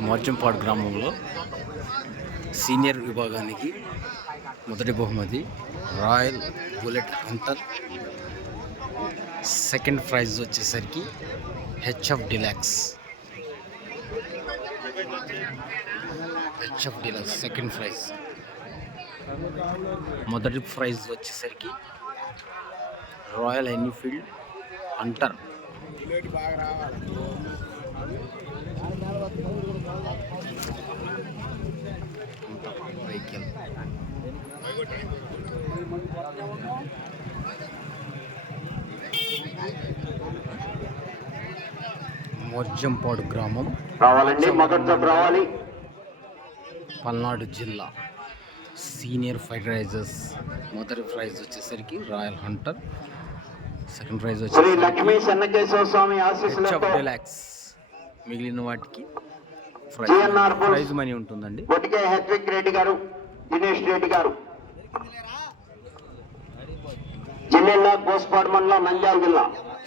మోర్జంపాడు గ్రామంలో సీనియర్ విభాగానికి మొదటి బహుమతి Royal Bullet Hunter. Second prize వచ్చేసరికి హెచ్ఎఫ్ డిలాక్స్ సెకండ్ ప్రైజ్. మొదటి ప్రైజ్ వచ్చేసరికి Royal Enfield Hunter. Vehicle Morjampadu గ్రామం రావాలండి, మొదటితో రావాలి. పల్నాడు జిల్లా సీనియర్ ఫైర్ రైజర్స్. మొదటి ప్రైజ్ వచ్చేసరికి Royal Hunter. Second prize Sri Lakshmi Chennakeswara Swamy ఆశీస్సులతో డిలాక్స్. మిగిలిన వాటికి GNR ప్రైజ్ మనీ ఉంటుందండి. బొటికే హెచ్విక్ రెడ్డి గారు, దినేష్ రెడ్డి గారు, జిల్లా కోస్పాడు మండలం, నంద్యాల జిల్లా.